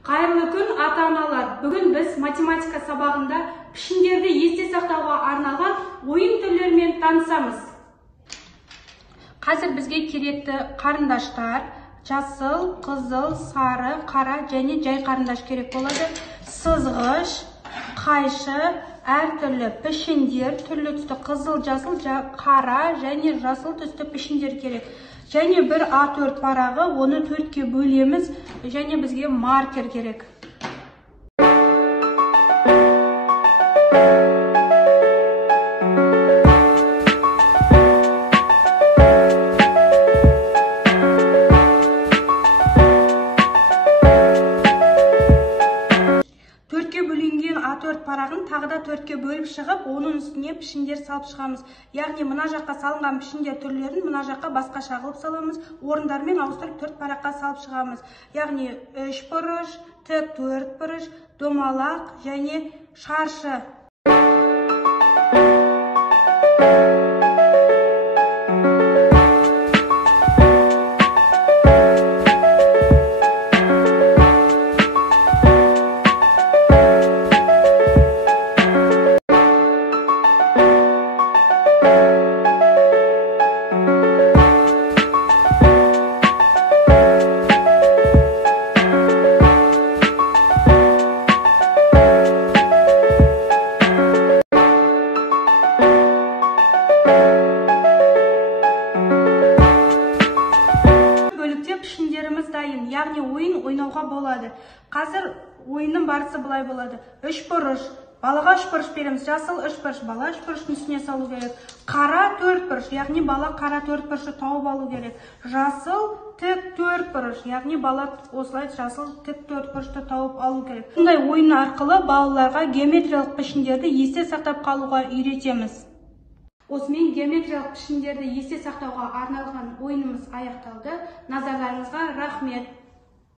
Қайырлы күн ата-аналар. Бүгін біз математика сабағында пішіндерді есте сақтауға арналған ойын түрлерімен танысамыз. Қазір бізге керекті қарындаштар жасыл, қызыл, сары, қара және жай қарындаш керек болады. Сызғыш, қайшы, әртүрлі пішіндер, түрлі түсті қызыл, жасыл, қара және жасыл түсті пішіндер керек. Және бір А4 парағы, оны 4-ке бөлеміз, және бізге маркер керек. А4 парағын тағыда 4-ке бөліп шығып, оның үстіне пішіндер салып шығамыз. Яғни мына жаққа салынған пішіндер түрлерін мына жаққа басқаша қылып саламыз, орындармен ауыстырып 4 параққа салып шығамыз. Яғни 3 бұрыш, тік 4 бұрыш, домалақ және шаршы. Пішіндеріміз дайын, яғни ойын ойнауға болады. Қазір ойынның барысы былай болады. 3 бұрыш, балаға 3 бұрыш береміз. Жасыл 3 бұрыш, бала 3 бұрыштың үстіне салу керек. Қара 4 бұрыш, яғни бала қара 4 бұрышты тауып алу керек. Жасыл тік 4 бұрыш, яғни бала осылай жасыл тік 4 бұрышты тауып алу керек. Бұндай ойын арқылы балаларға геометриялық пішіндерді есте сақтап қалуға үйретеміз. Осымен геометриялық пішіндерді есте сақтауға арналған ойынымыз аяқталды. Назарларыңызға рахмет.